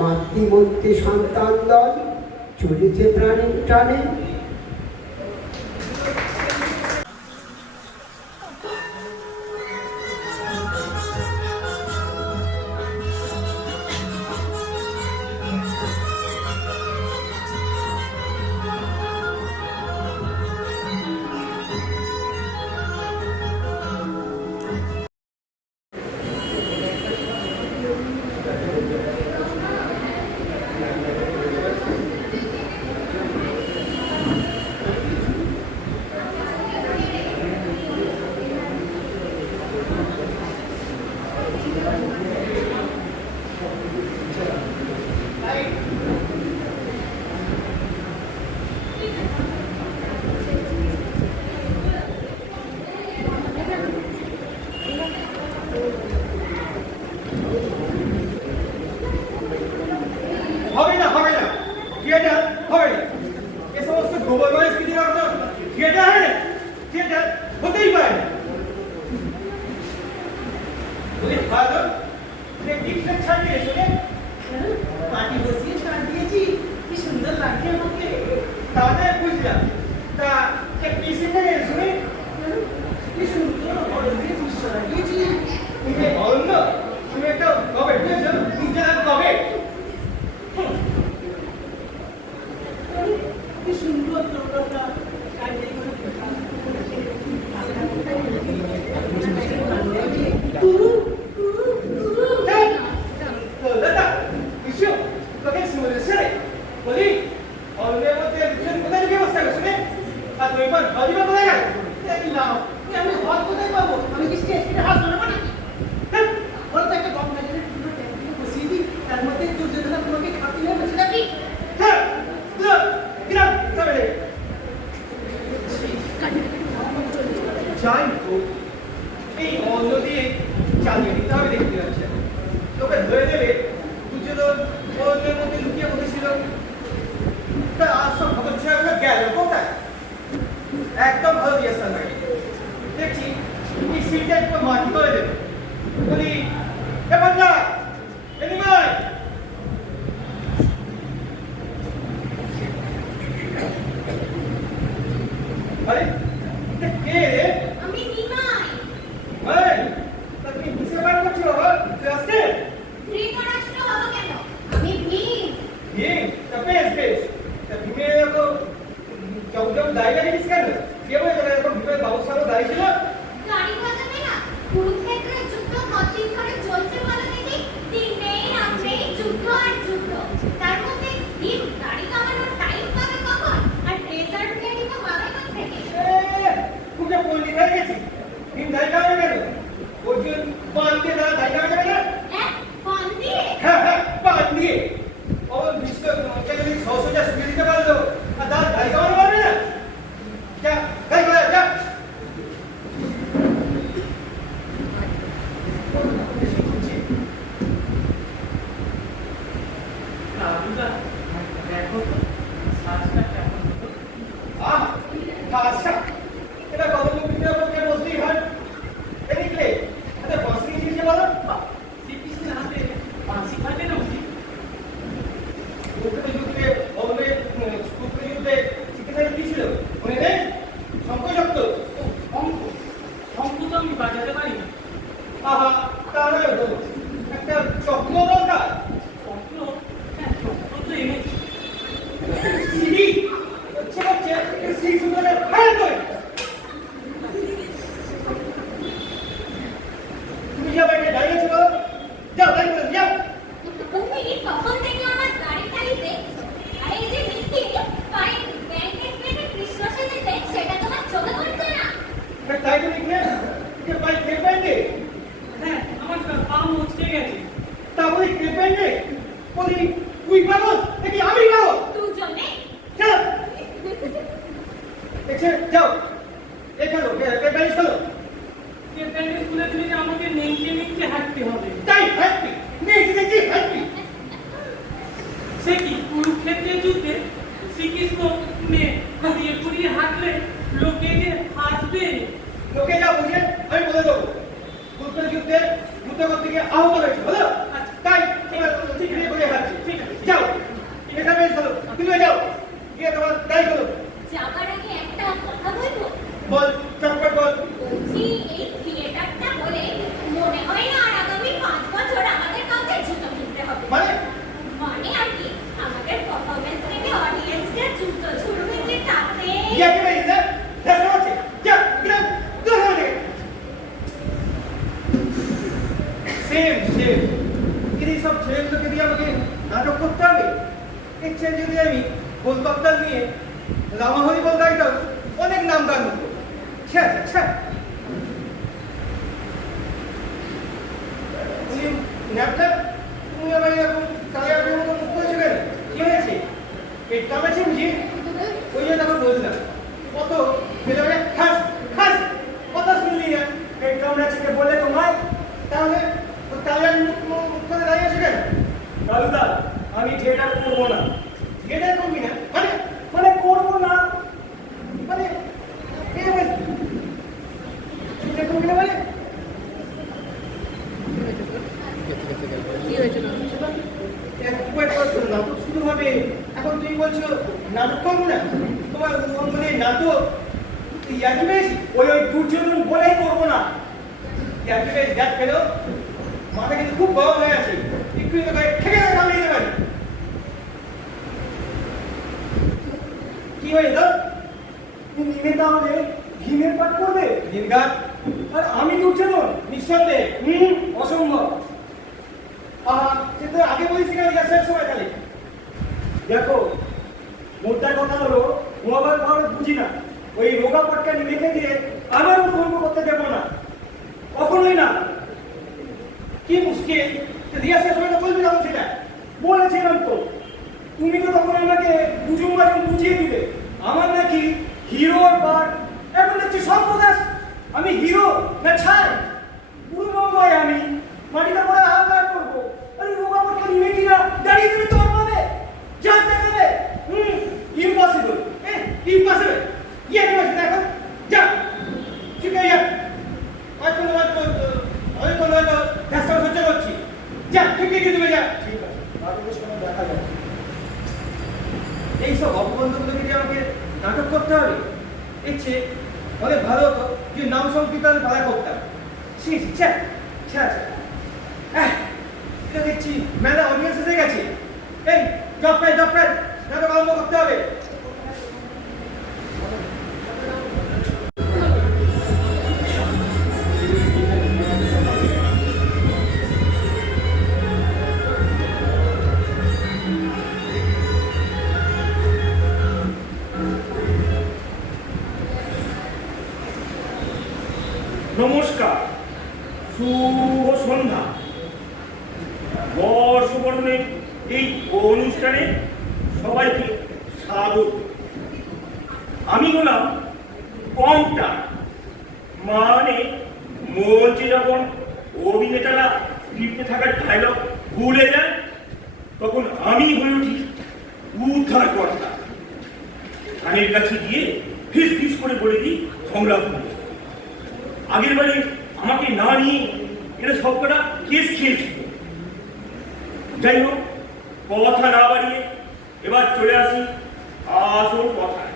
মাতৃমন্ত্রী সন্তান দল চলেছে প্রাণে টানে। হবে না থিয়েটার হবে না। এ সমস্ত গোবর বয়স কি দিয়ে থিয়েটার হয় না, থিয়েটার হতেই পারে না। বলি ভালো টিকটক ছাড়িয়ে শুনে পাটি বসিয়ে ছাড় দিয়েছি, কি সুন্দর লাগছে আমাকে। তাহলে বুঝলাম তা পিসিতে শুনে কি সুন্দর বড় দিয়ে দৃশ্য লাগিয়েছি। তুমি অন্য তুমি একটা কবে বুঝেছো তুমি কবে কি সুন্দর তোমরা আমি হল কোথায় পাবো? আমি কি স্টেজ থেকে হাত ধরবো নাকি? বলতে একটা গম গাছের বসিয়ে দিই, তার মধ্যে দুর্যোধনা তোমাকে খাপিয়ে বসে থাকি। যাই হোক এই অন্য দিয়ে চালিয়ে নিতে হবে দেখতে পাচ্ছেন। তোকে ধরে দেবে দুর্যোধন অন্যের মধ্যে লুকিয়ে বসেছিল, তা আর সব ভগৎসাহেবরা গেল কোথায়? একদম ভালো দিয়ে আসতে লাগে। দেখছি এই সিটটা একটু মাটি করে দেবে। বলি এ বান্দা এনিমাই আরে কে রে? আমি নিমাই। ভাই তা তুমি বুঝতে পার করছো আজকে ধৃতরাষ্ট্র হবো কেন? আমি ভীম। তা বেশ বেশ তা তুমি এরকম যখন দাঁড়িয়ে গেছিস কেন? কে বলে তোরা এরকম ভিতরে ব্যবস্থা দাঁড়িয়ে ছিল? গাড়ি বাজাবে না? কুরুক্ষেত্রের যুদ্ধ কতদিন ধরে চলছে বলো দেখি? দিন নেই রাত নেই, যুদ্ধ আর যুদ্ধ। তার মধ্যে ভীম গাড়ি কামানোর টাইম পাবে কখন? আর ডেজার্ট রেডি তো পাবে কোত্থেকে? খুব যে পল্লী হয়ে গেছি ভীম দাঁড়িয়ে কামাবে কেন? অর্জুন বান দিয়ে দাঁড়া দাঁড়িয়ে কামাবে না? পান দিয়ে? হ্যাঁ বান দিয়ে অবল বিশ্ব যদি সহসজা শুয়ে দিতে পারলো আর তার দাঁড়িয়ে কামানো পারবে না? যা দাঁড়িয়ে কামা যা। দেখো তো শ্বাসটা কেমন হতো। আচ্ছা এটা কত মুক্তির পক্ষে বসলেই হয়। এদিকে আচ্ছা বাঁশি নিয়েছে বলো শ্রীকৃষ্ণের হাতে বাঁশি থাকে না বুঝি? যুদ্ধে অনেক যুদ্ধে চিকিৎসা কি ছিল মনে নেই? শঙ্কচক্র শঙ্খ শঙ্খ তো আমি বাজাতে পারি না। আহা তাহলে একটা চক্র দরকার। চক্র? হ্যাঁ চক্র তো এনেছি। সিঁড়ি হচ্ছে সিঁড়ি সুন্দর ফায়ার করে তুমি যাবে দাঁড়িয়েছো যাও দাঁড়িয়ে করে যাও। তুমি কখন থেকে আমার গাড়ি চালিতে? আর এই যে মিষ্টি পায়ে ব্যাংকের পেটে কৃষ্ণ সেজেছে, সেটা তোমার চোখে পড়ছে না? তাই তো দেখলে যে ভাই খেলবেন হ্যাঁ আমার পা মুচকে গেছে। তারপরে খেলবেন বলি তুই পাবো নাকি আমি পাবো? দুজনে? যা দেখছে এখানে ব্যালেন্স হলো প্যান্ডেল স্কুলে দিলে আমাকে নেংটে নেংটে হাঁটতে হবে। তাই হ্যাপি নেক্সট দেখি হ্যাপি সে কি কুরুক্ষেত্রের যুদ্ধে শ্রীকৃষ্ণ মেয়ে ঘুরিয়ে ঘুরিয়ে হাঁটলে লোকে যে হাসবে। লোকে যা বুঝে আমি বলে দেবো কুরুক্ষেত্রের যুদ্ধে যুদ্ধ করতে গিয়ে আহত হয়েছে বলো তাই তোমার ঠিক ঘুরিয়ে ঘুরিয়ে হাঁটছে ঠিক আছে যাও এখানে বেশ হলো তুমি যাও গিয়ে তোমার তাই হলো যাবার আগে একটা কথা বলবো। বল চটপট বল বলছি এই থিয়েটারটা বলে মনে হয় না আর আগামী 5 বছর আমাদের কাউকে জুতো কিনতে হবে। মানে আর কি আমাদের পারফরমেন্স থেকে অডিয়েন্সটা জুতো ছুড়বে যে তাতে ইয়া কি ভাই না দেখা হচ্ছে যা গ্রাম দূর হয়ে গেছে সেম কিন্তু এই সব ছেলেগুলোকে দিয়ে আমাকে নাটক করতে হবে এর চেয়ে যদি আমি কলকাতা নিয়ে রামাহরি বল গাইতাম অনেক নাম গান হতো আচ্ছা তুমি ন্যাপটা তুমি আমার এরকম কালিয়া মতো মুখ করেছো কেন কি হয়েছে পেট কামাচ্ছে বুঝি ওই জন্য তখন বললাম কত ছেলেবেলা খাস কথা শুনলি না পেট কামড়াচ্ছে কে বললে তোমায় তাহলে কালিয়া মুখ করে দাঁড়িয়ে আছে কেন দাদা আমি থিয়েটার করবো না থিয়েটার করবি না মানে করবো না মানে থিয়েটার করবি না মানে নাটক শুরু হবে এখন তুমি বলছো নাটক করবো না তোমার মানে নাটক ইয়াকি বেশ ওই দুর্যোধন বলেই করবো না ইয়াকি বেশ দেখ পেল মাথা কিন্তু খুব বড় হয়ে আছে একটু খেয়ে নামিয়ে দিতে পারি কি হয়ে তো নিমে তাহলে ভীমের পাঠ করবে ভীমগান আর আমি দুর্যোধন নিঃসন্দেহে অসম্ভব সে তো আগে বলেছি না রিহার্সাল সময় তাহলে দেখো মোদ্দার কথা হলো ও আবার ভালো বুঝি না ওই রোগা পাটকানি রেখে দিয়ে আবার ভঙ্গ করতে দেবো না কখনোই না কি মুশকিল রিহার্সাল সময় তো বলবি না সেটা বলেছিলাম তো তুমি তো তখন আমাকে বুঝুম বুঝিয়ে দিলে আমার নাকি হিরোর পার্ট এখন দেখছি সর্বদাস আমি হিরো না ছাই পুরো বঙ্গয় আমি মাটিটা পরে আলাদা করবো আরে রোগা পাটকানি মেয়ে কিনা দাঁড়িয়ে তুমি তোর পাবে জানতে হবে ইম্পসিবল ইম্পসিবল ইয়ে কি বলছিস এখন যা ঠিক আছে আমি কোনো হয়তো ব্যস্ত সহ্য করছি যা ঠিক আছে তুমি যা ঠিক আছে নাটকের সময় দেখা যাবে এইসব অপবন্ধগুলোকে যে আমাকে নাটক করতে হবে এর চেয়ে অনেক ভালো হতো যে নাম সংকীর্তন ভাড়া করতাম দেখছি মেলা অডিয়েন্স এসে গেছে এই জব প্রায় নাটক আরম্ভ করতে হবে নমস্কার, শুভ সন্ধ্যা। বর্ষবরণের এই অনুষ্ঠানে সবাইকে স্বাগত। আমি হলাম কমটা, মানে মঞ্চে যখন অভিনেতারা স্ক্রিপ্টে থাকা ডায়লগ ভুলে যায় তখন আমি হয়ে উঠি উদ্ধারকর্তা। কানের কাছে গিয়ে ফিস ফিস করে বলে দিই সংগ্রাম। আগের বারে আমাকে না নিয়ে এটা সবকটা কেস খেয়েছিল। যাই হোক, কথা না বাড়িয়ে এবার চলে আসি আসল কথায়।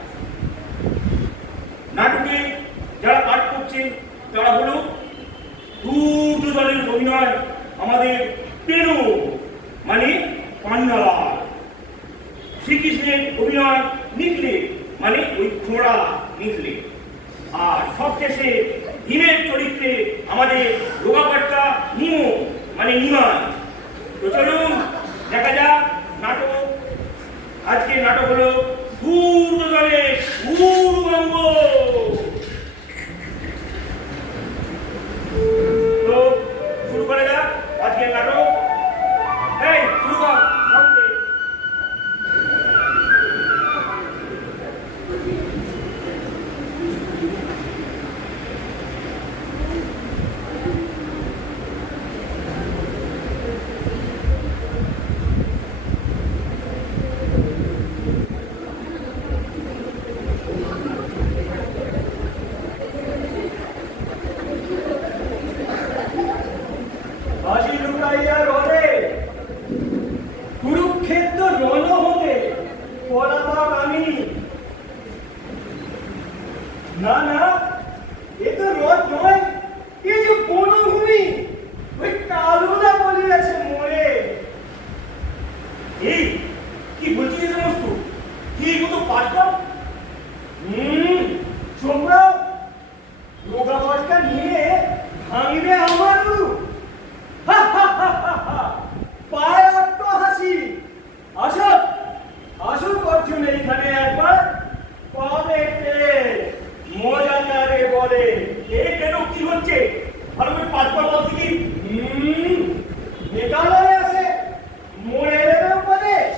নাটকে যারা পাঠ করছেন তারা হলো দুটো দলের অভিনয় আমাদের পেনো মানে পান্নালাল, শ্রীকৃষ্ণের অভিনয় নিকলে মানে ওই খোঁড়া নিকলে, আর সবশেষে ভীমের চরিত্রে আমাদের রোগাপাট্টা নিমো মানে নিমাই। তো চলুন দেখা যাক নাটক। আজকে নাটক হলো দুটো দলের উড়বঙ্গ। তো শুরু করা যাক আজকের নাটক। এই শুরু কর। পারতো তোমরা রোগা বটকা নিয়ে ভাঙবে আমারও পায় অট্ট হাসি আসুক আসুক অর্জুন এইখানে একবার পাবে মজাদারে বলে এ কেন কি হচ্ছে ভালো করে পাঁচবার বলছি কি মেঘালয়ে আছে মরে দেবে উপদেশ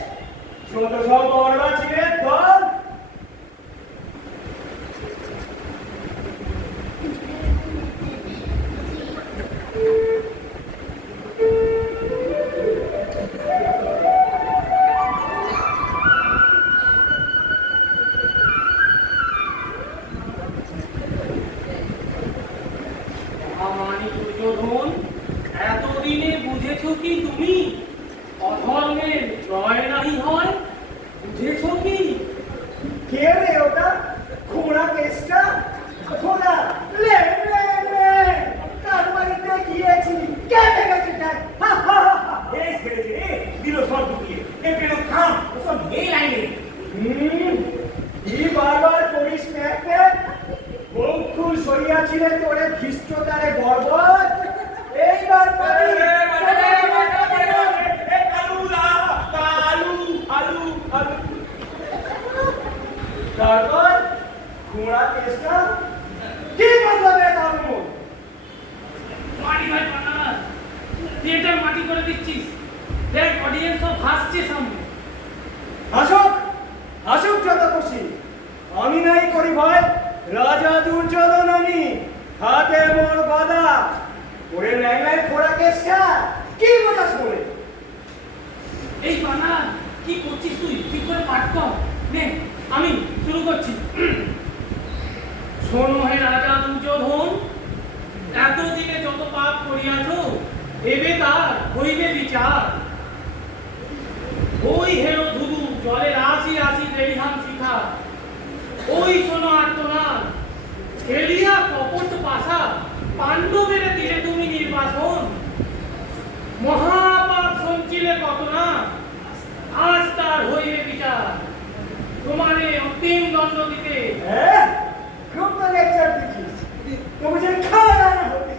যত সব বড়রা ছিলেন দল মহামানী দুর্যোধন, এতদিনে বুঝেছো কি তুমি অধর্মের জয় নাহি হয়? বুঝেছো কি? কে রে ওটা ঘোড়া কেসটা ঘোড়া লে লে লে কার বাড়িতে গিয়েছি কে দেখেছে তাই এই ছেড়ে রে দিল সব ঢুকিয়ে এ পেলো খাম সব এই লাইনে এই বারবার করিস ম্যাকে বৌখুল সরিয়াছিলে তোরে খ্রিস্টতারে বর্বর এইবার পাবি তারপর ঘোড়া কেসটা কি বলবে তার মুখ মাটি ভাই পানা থিয়েটার মাটি করে দিচ্ছিস। দেখ অডিয়েন্স সব হাসছে সামনে। আসুক আসুক যত খুশি আমি নাই করি ভাই রাজা দুর্যোধন আমি হাতে মোর বাধা ওরে ল্যাংলাই ঘোড়া কেসটা কি মজা শুনে এই পানা কি করছিস তুই? ঠিক করে পাঠ কর। নে আমি শুরু করছি। শোনো হে রাজা দুর্যোধন, এতদিনে যত পাপ করিয়াছ এবে তার হইবে বিচার। ওই হেরো ধুধু জলে রাশি রাশি দেবিহান শিখা, ওই শোনো আর্তনাদ খেলিয়া কপট পাশা, পাণ্ডবের তীরে তুমি নির্বাসন। মহাপাপ সঞ্চিলে কত না, আজ তার হইবে বিচার। তোমারে অন্তিম দণ্ড দিতে। খুব তো লেকচার দিচ্ছিস তুমি যে খাওয়া না হতে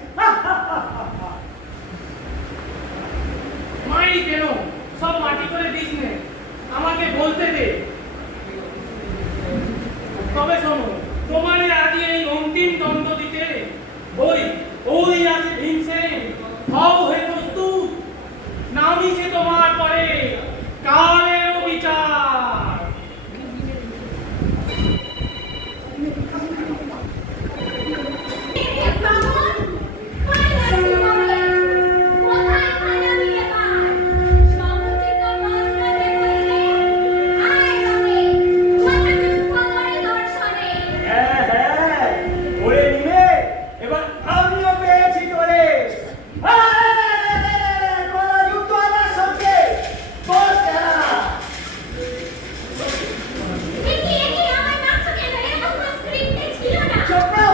মাই কেন সব মাটি করে দিস নে, আমাকে বলতে দে। তবে শোনো, তোমারে আজ এই অন্তিম দণ্ড দিতে। ওই ওই আছে ভীমসেন, হও হে প্রস্তুত, নামিছে তোমার পরে কালের বিচার। ওরে নিয়ে এবার আমিও পেয়েছি তোরে গলা যুদ্ধ আমার সঙ্গে বস খেলা চোপড়া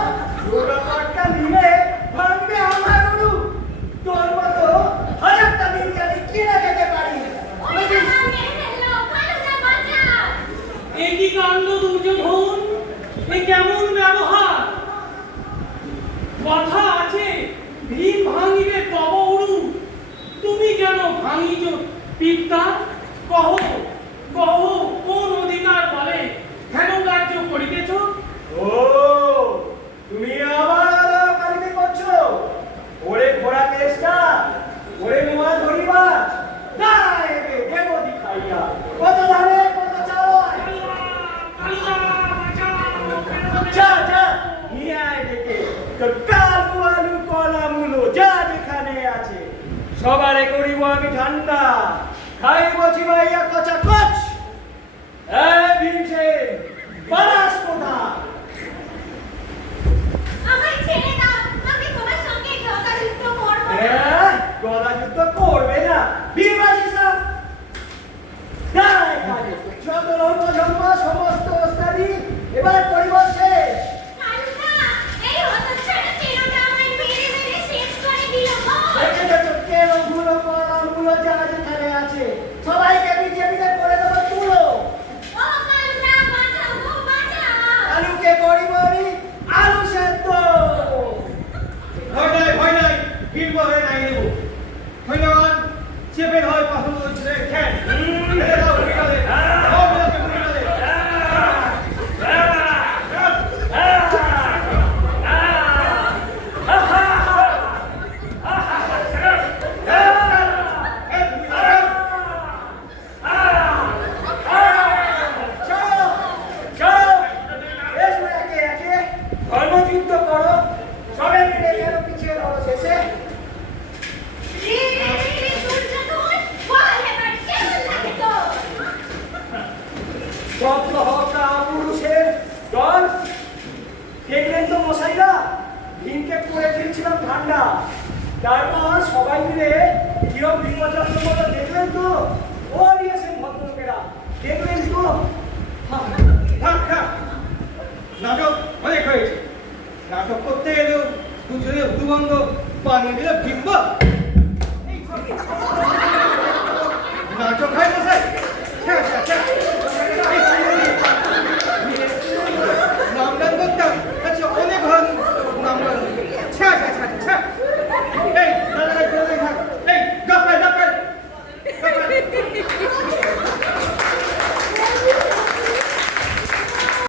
ওরা পাটকা নিয়ে ভাঙবে আমার উড়ু তোর মতো হাজারটা বিরিয়ানি কিনে খেতে পারি এই কি কাণ্ড দুর্যোধন, এই কেমন ব্যবহার? কথা আছে ভীম ভাঙিবে তব উড়ু, তুমি কেন ভাঙিছ পিতা? কহ কহ কোন অধিকার বলে হেন কার্য করিতেছ? ও তুমি আবার কালিতে করছো ওরে ঘোড়া কেসটা ওরে নোয়া ধরিবা দাঁড়ায় দেব দিখাইয়া কত ধারে কত চাওয়ায় যা যা নিয়ে আয় দেখে তোর কালু আলু কলা মুলো যা যেখানে আছে সবারে করিব আমি ঠান্ডা খাইব চিবাইয়া কচা কচ ভীমসে পারাস কোথা গদা যুদ্ধ করবে না বিবাজিস না যত রঙ্গ জন্ম সমস্ত ওস্তাদি এবার করিব শেষ দেখে দেখো কেন গুলো কলামগুলো যা যেখানে আছে সবাইকে বিজেপিতে করে দেবো তুলো ও কালুদা বাঁচাও সবাই মিলে গেল পিছিয়ে রো শেষে ভদ্রহকা পুরুষের দল দেখলেন তো মশাইরা দিনকে করে দিয়েছিলাম ঠান্ডা তারপর সবাই মিলে কিরম বিপর্যস্ত মতো দেখলেন তো ও দিয়েছেন ভদ্রলোকেরা দেখলেন তো থাক থাক নাটক অনেক হয়েছে নাটক করতে এলো দুজনে দুবন্ধ বানিয়ে দিল বিম্ব এই